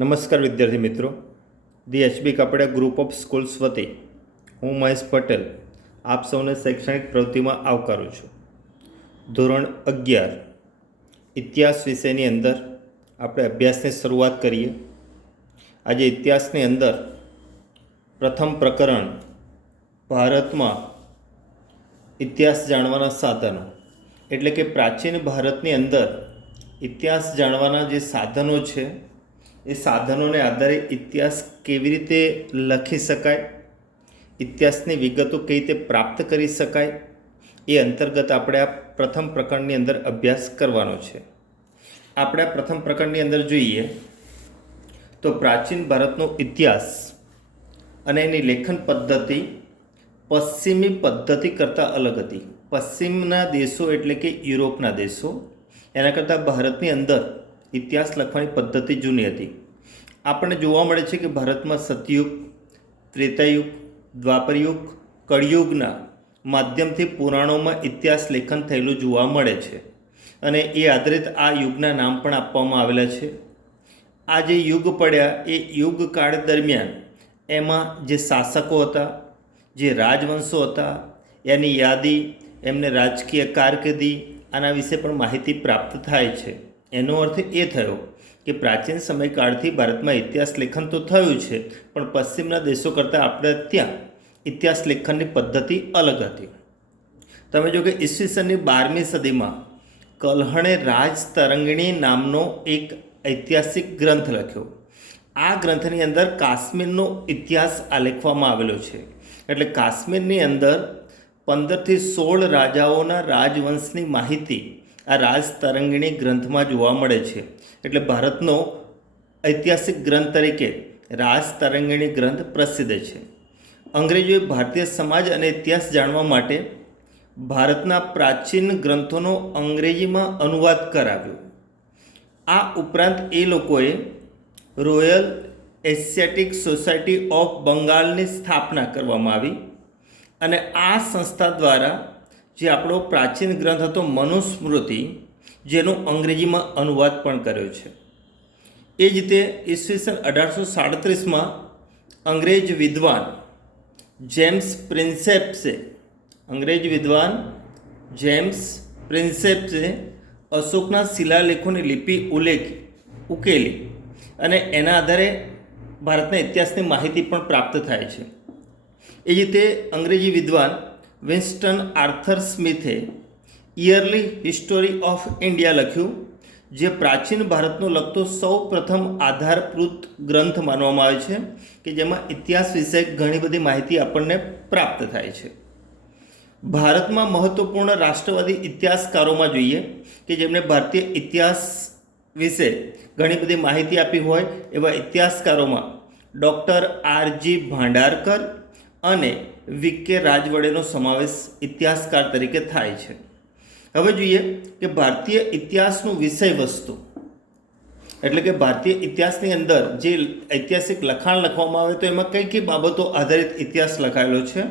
નમસ્કાર વિદ્યાર્થી મિત્રો, the HB Kapadia group of schools વતી હું મહેશ પટેલ આપ સૌને શૈક્ષણિક પ્રવૃત્તિમાં આવકારું છું. ધોરણ 11 ઇતિહાસ વિષયની અંદર આપણે અભ્યાસની શરૂઆત કરીએ. આજે ઇતિહાસની અંદર પ્રથમ પ્રકરણ ભારતમાં ઇતિહાસ જાણવાના સાધનો, એટલે કે પ્રાચીન ભારતની અંદર ઇતિહાસ જાણવાના જે સાધનો છે એ સાધનોને આધારે ઇતિહાસ કેવી રીતે લખી શકાય, ઇતિહાસની વિગતો કઈ રીતે પ્રાપ્ત કરી શકાય, એ અંતર્ગત આપણે આ પ્રથમ પ્રકરણની અંદર અભ્યાસ કરવાનો છે. આપણે આ પ્રથમ પ્રકરણની અંદર જોઈએ તો પ્રાચીન ભારતનો ઇતિહાસ અને એની લેખન પદ્ધતિ પશ્ચિમી પદ્ધતિ કરતાં અલગ હતી. પશ્ચિમના દેશો એટલે કે યુરોપના દેશો, એના કરતાં ભારતની અંદર ઇતિહાસ લખવાની પદ્ધતિ જૂની હતી. આપણને જોવા મળે છે કે ભારતમાં સતયુગ, ત્રેતાયુગ, દ્વાપરયુગ, કળિયુગના માધ્યમથી પુરાણોમાં ઇતિહાસ લેખન થયેલું જોવા મળે છે અને એ આધારિત આ યુગના નામ પણ આપવામાં આવેલા છે. આ જે યુગ પડ્યા એ યુગકાળ દરમિયાન એમાં જે શાસકો હતા, જે રાજવંશો હતા, એની યાદી, એમને રાજકીય કારકિર્દી, આના વિશે પણ માહિતી પ્રાપ્ત થાય છે. એનો અર્થ એ થયો કે પ્રાચીન સમયકાળથી ભારતમાં ઇતિહાસ લેખન તો થયું છે, પણ પશ્ચિમના દેશો કરતાં આપણે ત્યાં ઇતિહાસ લેખનની પદ્ધતિ અલગ હતી. તમે જો કે ઈસવીસનની 12મી સદીમાં કલ્હણે રાજ તરંગિણી નામનો એક ઐતિહાસિક ગ્રંથ લખ્યો. આ ગ્રંથની અંદર કાશ્મીરનો ઇતિહાસ આલેખવામાં આવેલો છે. એટલે કાશ્મીરની અંદર 15થી 16 રાજાઓના રાજવંશની માહિતી આ રાજ તરંગિણી ગ્રંથમાં જોવા મળે છે. એટલે ભારતનો ઐતિહાસિક ગ્રંથ તરીકે રાજ તરંગિણી ગ્રંથ પ્રસિદ્ધ છે. અંગ્રેજોએ ભારતીય સમાજ અને ઇતિહાસ જાણવા માટે ભારતના પ્રાચીન ગ્રંથોનો અંગ્રેજીમાં અનુવાદ કરાવ્યો. આ ઉપરાંત એ લોકોએ રોયલ એશિયાટિક સોસાયટી ઓફ બંગાળની સ્થાપના કરવામાં આવી અને આ સંસ્થા દ્વારા જે આપણો પ્રાચીન ગ્રંથ હતો મનુસ્મૃતિ, જેનો અંગ્રેજીમાં અનુવાદ પણ કર્યો છે. એ જ રીતે ઈસવીસન 1837માં અંગ્રેજ વિદ્વાન જેમ્સ પ્રિન્સેપ્સે અશોકના શિલાલેખોની લિપિ ઉકેલી અને એના આધારે ભારતના ઇતિહાસની માહિતી પણ પ્રાપ્ત થાય છે. એ જ રીતે અંગ્રેજી વિદ્વાન વિન્સ્ટન આર્થર સ્મિથે યરલી હિસ્ટોરી ઓફ ઇન્ડિયા લખ્યું, જે પ્રાચીન ભારતનો લગતો સૌ પ્રથમ આધારભૂત ગ્રંથ માનવામાં આવે છે કે જેમાં ઇતિહાસ વિશે ઘણી બધી માહિતી આપણને પ્રાપ્ત થાય છે. ભારતમાં મહત્ત્વપૂર્ણ રાષ્ટ્રવાદી ઇતિહાસકારોમાં જોઈએ કે જેમણે ભારતીય ઇતિહાસ વિશે ઘણી બધી માહિતી આપી હોય એવા ઇતિહાસકારોમાં ડૉક્ટર આર.જી. ભાંડારકર અને વી.કે. રાજવડેનો સમાવેશ ઇતિહાસકાર તરીકે થાય છે. હવે જોઈએ કે ભારતીય ઇતિહાસનું વિષય વસ્તુ, એટલે કે ભારતીય ઇતિહાસની અંદર જે ઐતિહાસિક લખાણ લખવામાં આવે તો એમાં કઈ કઈ બાબતો આધારિત ઇતિહાસ લખાયેલો છે.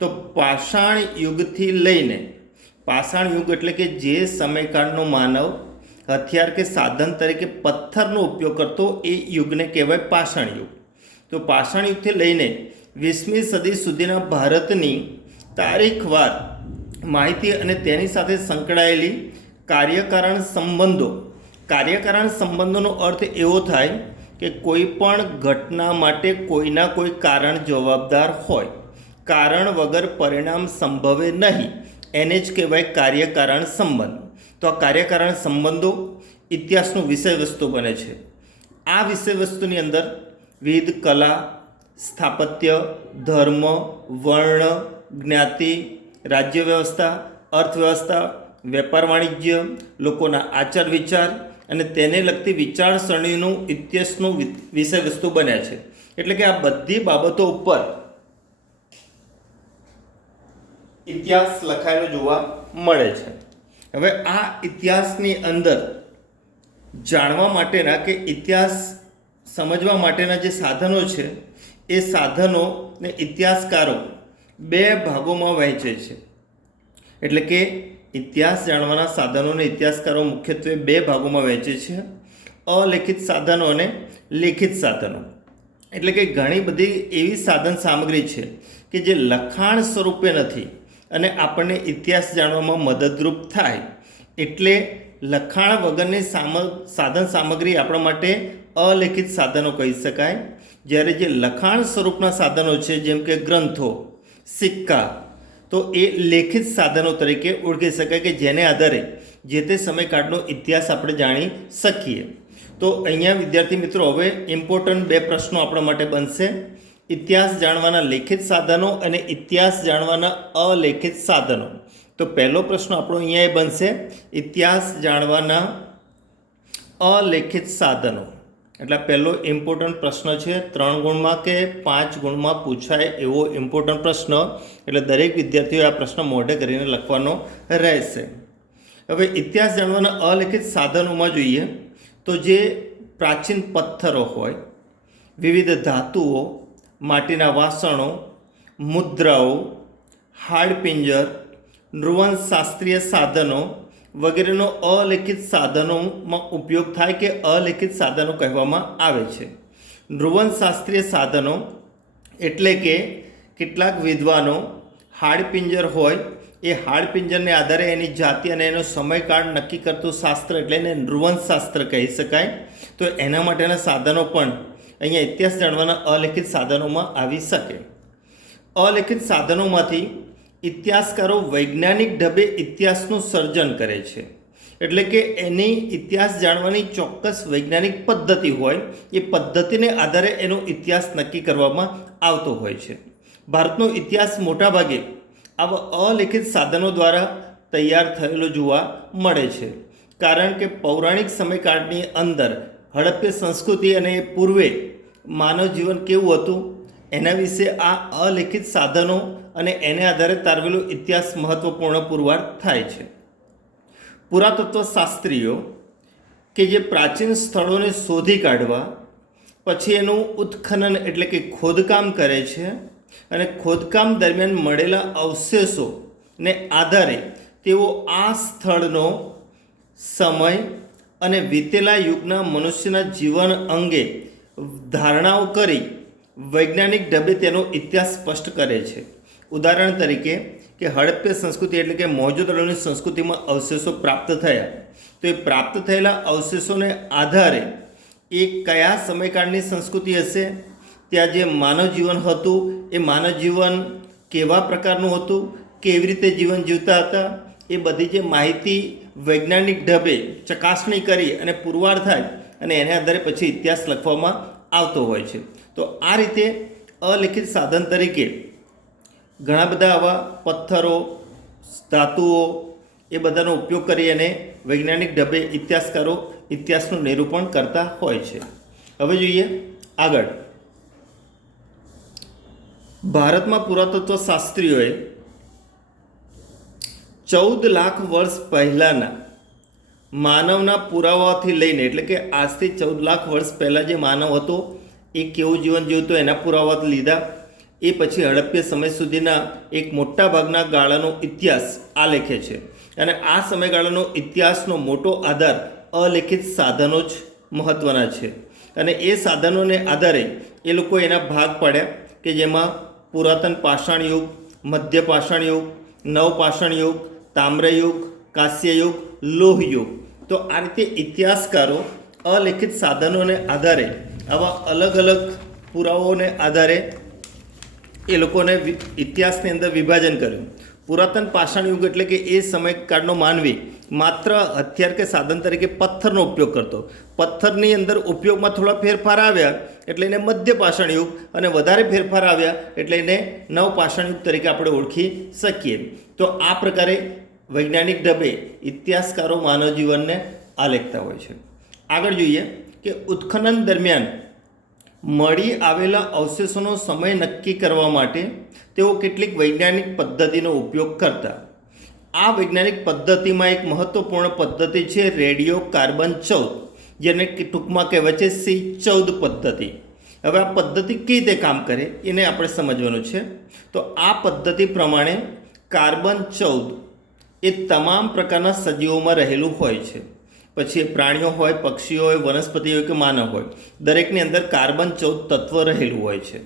તો પાષાણ યુગથી લઈને, પાષાણ યુગ એટલે કે જે સમયકાળનો માનવ હથિયાર કે સાધન તરીકે પથ્થરનો ઉપયોગ કરતો એ યુગને કહેવાય પાષાણ યુગ. તો પાષાણ યુગથી લઈને 20મી સદી સુધીના ભારતની તારીખવાર માહિતી અને તેની સાથે સંકળાયેલી કાર્યકારણ સંબંધોનો અર્થ એવો થાય કે કોઈ પણ ઘટના માટે કોઈના કોઈ કારણ જવાબદાર હોય, કારણ વગર પરિણામ સંભવે નહીં, એને જ કહેવાય કાર્યકારણ સંબંધ. તો આ કાર્યકારણ સંબંધો ઇતિહાસનું વિષય વસ્તુ બને છે. આ વિષય વસ્તુની અંદર વિવિધ કલા, સ્થાપત્ય, ધર્મ, વર્ણ, જ્ઞાતિ, રાજ્ય વ્યવસ્થા, અર્થવ્યવસ્થા, વેપાર વાણિજ્ય, લોકોના આચાર વિચાર અને તેને લગતી વિચારસરણીનું ઇતિહાસનું વિષય વસ્તુ બન્યા છે. એટલે કે આ બધી બાબતો ઉપર ઇતિહાસ લખાયેલો જોવા મળે છે. હવે આ ઇતિહાસની અંદર જાણવા માટેના કે ઇતિહાસ સમજવા માટેના જે સાધનો છે એ સાધનોને ઇતિહાસકારો 2 ભાગોમાં વહેંચે છે. એટલે કે ઇતિહાસ જાણવાના સાધનોને ઇતિહાસકારો મુખ્યત્વે 2 ભાગોમાં વહેંચે છે. અલેખિત સાધનો અને લેખિત સાધનો. એટલે કે ઘણી બધી એવી સાધન સામગ્રી છે કે જે લખાણ સ્વરૂપે નથી અને આપણને ઇતિહાસ જાણવામાં મદદરૂપ થાય, એટલે લખાણ વગરની સાધન સામગ્રી આપણા માટે અલેખિત સાધનો કહી શકાય. જ્યારે જે લખાણ સ્વરૂપના સાધનો છે, જેમ કે ગ્રંથો, સિક્કા, તો એ લેખિત સાધનો તરીકે ઓળખી શકાય કે જેને આધારે જે તે સમયકાળનો ઇતિહાસ આપણે જાણી શકીએ. તો અહીંયા વિદ્યાર્થી મિત્રો હવે ઇમ્પોર્ટન્ટ 2 પ્રશ્નો આપણા માટે બનશે: ઇતિહાસ જાણવાના લેખિત સાધનો અને ઇતિહાસ જાણવાના અલેખિત સાધનો. તો પહેલો પ્રશ્ન આપણો અહીંયા એ બનશે, ઇતિહાસ જાણવાના અલેખિત સાધનો. એટલે પહેલો ઇમ્પોર્ટન્ટ પ્રશ્ન છે, 3 ગુણમાં કે 5 ગુણમાં પૂછાય એવો ઇમ્પોર્ટન્ટ પ્રશ્ન. એટલે દરેક વિદ્યાર્થીઓએ આ પ્રશ્ન મોઢે કરીને લખવાનો રહેશે. હવે ઇતિહાસ જાણવાના અલેખિત સાધનોમાં જોઈએ તો જે પ્રાચીન પથ્થરો હોય, વિવિધ ધાતુઓ, માટીના વાસણો, મુદ્રાઓ, હાડપિંજર, નૃવંશશાસ્ત્રીય સાધનો વગેરેનો અલેખિત સાધનોમાં ઉપયોગ થાય કે અલેખિત સાધનો કહેવામાં આવે છે. નૃવંશશાસ્ત્રીય સાધનો એટલે કે કેટલાક વિદ્વાનો હાડપિંજર હોય, એ હાડપિંજરને આધારે એની જાતિ અને એનો સમયકાળ નક્કી કરતું શાસ્ત્ર એટલે એને નૃવંશશાસ્ત્ર કહી શકાય. તો એના માટેના સાધનો પણ અહીંયા ઇતિહાસ જાણવાના અલેખિત સાધનોમાં આવી શકે. અલેખિત સાધનોમાંથી ઇતિહાસકારો વૈજ્ઞાનિક ઢબે ઇતિહાસનું સર્જન કરે છે. એટલે કે એની ઇતિહાસ જાણવાની ચોક્કસ વૈજ્ઞાનિક પદ્ધતિ હોય, એ પદ્ધતિને આધારે એનો ઇતિહાસ નક્કી કરવામાં આવતો હોય છે. ભારતનો ઇતિહાસ મોટાભાગે આવા અલેખિત સાધનો દ્વારા તૈયાર થયેલો જોવા મળે છે. કારણ કે પૌરાણિક સમયકાળની અંદર હડપ્પા સંસ્કૃતિ અને પૂર્વે માનવ જીવન કેવું હતું એના વિશે આ અલેખિત સાધનો અને એને આધારે તારવેલો ઇતિહાસ મહત્ત્વપૂર્ણ પુરવાર થાય છે. પુરાતત્વ શાસ્ત્રીઓ કે જે પ્રાચીન સ્થળોને શોધી કાઢવા પછી એનું ઉત્ખનન એટલે કે ખોદકામ કરે છે અને ખોદકામ દરમિયાન મળેલા અવશેષોને આધારે તેઓ આ સ્થળનો સમય અને વીતેલા યુગના મનુષ્યના જીવન અંગે ધારણાઓ કરી વૈજ્ઞાનિક ઢબે તેનો ઇતિહાસ સ્પષ્ટ કરે છે. ઉદાહરણ તરીકે કે હડપ્પા સંસ્કૃતિ એટલે કે મોહેંજો-દડોની સંસ્કૃતિમાં અવશેષો પ્રાપ્ત થયા, તો એ પ્રાપ્ત થયેલા અવશેષોને આધારે એ કયા સમયકાળની સંસ્કૃતિ હશે, ત્યાં જે માનવ જીવન હતું એ માનવ જીવન કેવા પ્રકારનું હતું, કેવી રીતે જીવન જીવતા હતા, એ બધી જે માહિતી વૈજ્ઞાનિક ઢબે ચકાસણી કરી અને પુરવાર થાય અને એને આધારે પછી ઇતિહાસ લખવામાં આવતો હોય છે. તો આ રીતે અલિખિત સાધન તરીકે ઘણા બધા આવા પથ્થરો, ધાતુઓ એ બધાનો ઉપયોગ કરી અને વૈજ્ઞાનિક ઢબે ઇતિહાસકારો ઇતિહાસનું નિરૂપણ કરતા હોય છે. હવે જોઈએ આગળ. ભારતમાં પુરાતત્વ શાસ્ત્રીઓએ 14 લાખ વર્ષ પહેલાંના માનવના પુરાવાથી લઈને, એટલે કે આજથી 14 લાખ વર્ષ પહેલાં જે માનવ હતો એ કેવું જીવન જીવતો એના પુરાવા લીધા. એ પછી હડપ્પા સમય સુધીના એક મોટા ભાગના ગાળાનો ઇતિહાસ આલેખે છે અને આ સમયગાળાનો ઇતિહાસનો મોટો આધાર અલિખિત સાધનો જ મહત્ત્વના છે. અને એ સાધનોને આધારે એ લોકો એના ભાગ પાડ્યા કે જેમાં પુરાતન પાષાણ યુગ, મધ્ય પાષાણ યુગ, નવ પાષાણ યુગ, તામ્રયુગ, કાંસ્યયુગ, લોહ યુગ. તો આ રીતે ઇતિહાસકારો અલિખિત સાધનોને આધારે આવા અલગ અલગ પુરાવાઓને આધારે એ લોકોને ઇતિહાસની અંદર વિભાજન કર્યું. પુરાતન પાષાણ યુગ એટલે કે એ સમયકાળનો માનવી માત્ર હથિયાર કે સાધન તરીકે પથ્થરનો ઉપયોગ કરતો. પથ્થરની અંદર ઉપયોગમાં થોડા ફેરફાર આવ્યા એટલે એને મધ્ય પાષાણ યુગ, અને વધારે ફેરફાર આવ્યા એટલે એને નવ પાષાણ યુગ તરીકે આપણે ઓળખી શકીએ. તો આ પ્રકારે વૈજ્ઞાનિક ઢબે ઇતિહાસકારો માનવ જીવનને આલેખતા હોય છે. આગળ જોઈએ કે ઉત્ખનન દરમિયાન મળી આવેલા અવશેષોનો સમય નક્કી કરવા માટે તેઓ કેટલીક વૈજ્ઞાનિક પદ્ધતિનો ઉપયોગ કરતા. આ વૈજ્ઞાનિક પદ્ધતિમાં એક મહત્ત્વપૂર્ણ પદ્ધતિ છે રેડિયો કાર્બન 14, જેને ટૂંકમાં કહેવાય છે C14 પદ્ધતિ. હવે આ પદ્ધતિ કઈ રીતે કામ કરે એને આપણે સમજવાનું છે. તો આ પદ્ધતિ પ્રમાણે કાર્બન 14 એ તમામ પ્રકારના સજીવોમાં રહેલું હોય છે. પછી પ્રાણીઓ હોય, પક્ષીઓ હોય, વનસ્પતિ હોય કે માનવ હોય, દરેકની અંદર કાર્બન 14 તત્વ રહેલું હોય છે.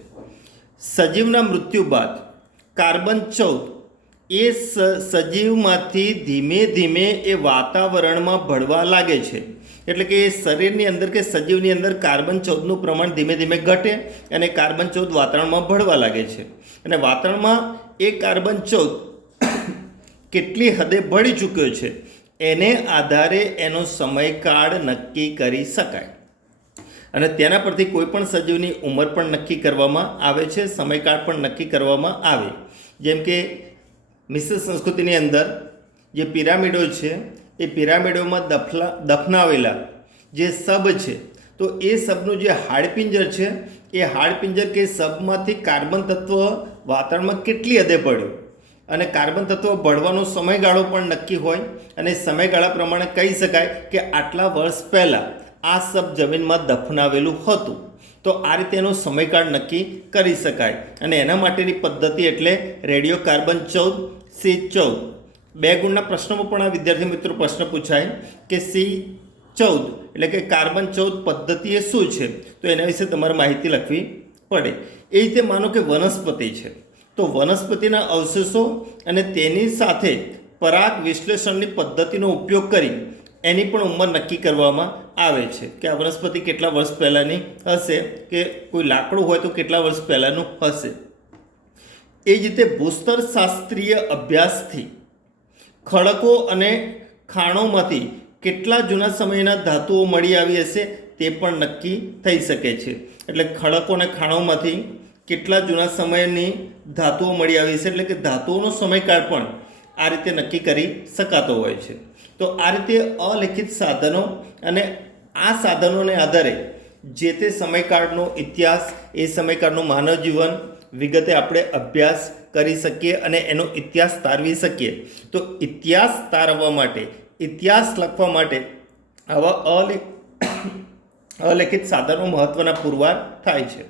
સજીવના મૃત્યુ બાદ કાર્બન 14 એ સજીવમાંથી ધીમે ધીમે એ વાતાવરણમાં ભળવા લાગે છે. એટલે કે એ શરીરની અંદર કે સજીવની અંદર કાર્બન 14નું પ્રમાણ ધીમે ધીમે ઘટે અને કાર્બન 14 વાતાવરણમાં ભળવા લાગે છે. અને વાતાવરણમાં એ કાર્બન 14 કેટલી હદે ભળી ચૂક્યો છે એને આધારે એનો સમયકાળ નક્કી કરી શકાય. અને તેના પરથી કોઈ પણ સજીવની ઉંમર પણ નક્કી કરવામાં આવે છે, સમયકાળ પણ નક્કી કરવામાં આવે. જેમ કે મિશ્ર સંસ્કૃતિની અંદર જે પિરામિડો છે એ પિરામિડોમાં દફનાવેલા જે સબ છે, તો એ સબનું જે હાડપિંજર છે એ હાડપિંજર કે સબમાંથી કાર્બન તત્વ વાતાવરણમાં કેટલી હદે પડ્યું અને કાર્બન તત્વ ભળવાનો સમયગાળો પણ નક્કી હોય અને સમયગાળા પ્રમાણે કહી શકાય કે આટલા વર્ષ પહેલાં આ સબ જમીનમાં દફનાવેલું હતું. તો આ રીતે એનો સમયકાળ નક્કી કરી શકાય. અને એના માટેની પદ્ધતિ એટલે રેડિયો કાર્બન 14 C14. 2 ગુણના પ્રશ્નોમાં પણ આ વિદ્યાર્થી મિત્રો પ્રશ્ન પૂછાય કે C14 એટલે કે કાર્બન 14 પદ્ધતિ એ શું છે, તો એના વિશે તમારે માહિતી લખવી પડે. એ રીતે માનો કે વનસ્પતિ છે, તો વનસ્પતિના અવશેષો અને તેની સાથે પરાગ વિશ્લેષણની પદ્ધતિનો ઉપયોગ કરી એની પણ ઉંમર નક્કી કરવામાં આવે છે કે આ વનસ્પતિ કેટલા વર્ષ પહેલાંની હશે, કે કોઈ લાકડું હોય તો કેટલા વર્ષ પહેલાંનું હશે. એ જ રીતે ભૂસ્તરશાસ્ત્રીય અભ્યાસથી ખડકો અને ખાણોમાંથી કેટલા જૂના સમયના ધાતુઓ મળી આવી હશે તે પણ નક્કી થઈ શકે છે. એટલે ખડકો અને ખાણોમાંથી કેટલા જૂના સમયની ધાતુઓ મળી આવી છે, એટલે કે ધાતુઓનો સમયકાળ પણ આ રીતે નક્કી કરી શકાતો હોય છે. તો આ રીતે અલિખિત સાધનો અને આ સાધનોને આધારે જે તે સમયકાળનો ઇતિહાસ, એ સમયકાળનું માનવ જીવન વિગતે આપણે અભ્યાસ કરી શકીએ અને એનો ઇતિહાસ તારવી શકીએ. તો ઇતિહાસ તારવવા માટે, ઇતિહાસ લખવા માટે આવા અલિખિત સાધનો મહત્ત્વના પુરવાર થાય છે.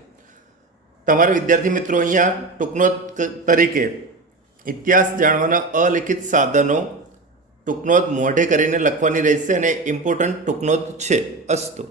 તમારા વિદ્યાર્થી મિત્રો અહીંયા ટૂંકનોંધ તરીકે ઇતિહાસ જાણવાના અલિખિત સાધનો ટૂંકનોંધ મોઢે કરીને લખવાની રહેશે અને ઇમ્પોર્ટન્ટ ટૂંકનોંધ છે. અસ્તુ.